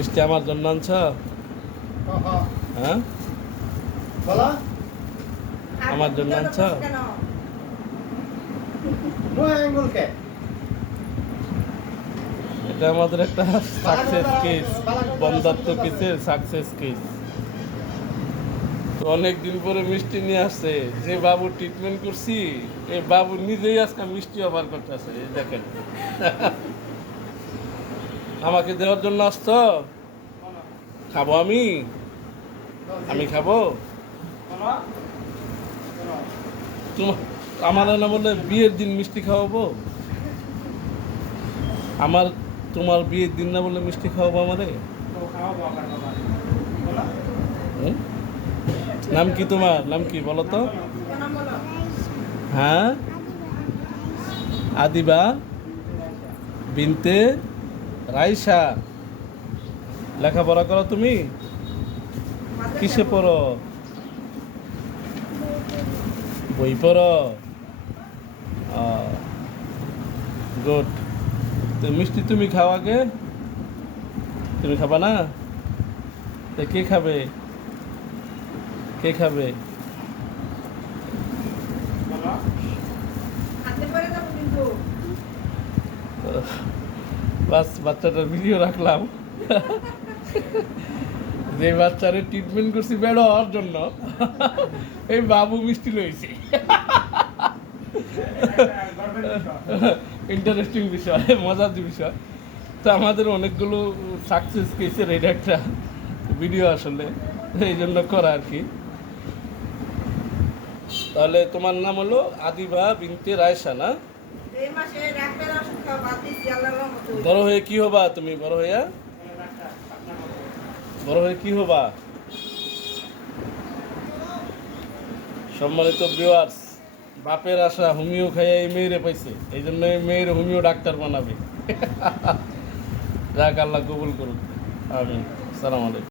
মিষ্টি আমার জন্য আনছ? হ্যাঁ, বলো আমার জন্য আনছ? এটা আমাদের একটা সাকসেস কেস, বন্ধাত্ম কেসের সাকসেস কেস। তো অনেকদিন পরে মিষ্টি নিয়ে আসছে। যে বাবু ট্রিটমেন্ট করছি, এই বাবু নিজেই আজকে মিষ্টি অফার করতেছে। এই দেখেন, আমাকে দেওয়ার জন্য আসছো? খাবো আমি? আমি খাবো? তোমার আমার না বললে বিয়ের দিন মিষ্টি খাওয়াবো? আমার তোমার বিয়ের দিন না বললে মিষ্টি খাওয়াবো আমারে? হুম? নাম কি তোমার? নাম কি বলো তো? হ্যাঁ, আদিবা বিনতে রাইসা। লেখাপড়া করো তুমি? কিসে পড়ো? বই পড়ো? গুড। তো মিষ্টি তুমি খাও আগে? তুমি খাবা না? তো কে খাবে? কে খাবে? বাস, বাচ্চাটার ভিডিও রাখলাম। যে বাচ্চারে ট্রিটমেন্ট করছি বেড় হওয়ার জন্য, এই বাবু মিষ্টি লইছে। ইন্টারেস্টিং বিষয়, মজার বিষয়। তো আমাদের অনেকগুলো সাকসেস কেসের এটা একটা ভিডিও আসলে, এই জন্য করা আর কি। তাহলে তোমার নাম হলো আদিবা বিনতে রায়সা না? বড় হয়ে কি হবা তুমি? বড় হইয়া বড় হয়ে কি হবা? সম্মানিত ভিউয়ার্স, বাপের আশা হোমিও খাইয়া এই মেয়েরে পাইছে, এই জন্য এই মেয়ের হোমিও ডাক্তার বানাবে। যাক, আল্লাহ কবুল করুক। আমিন। আসসালামু আলাইকুম।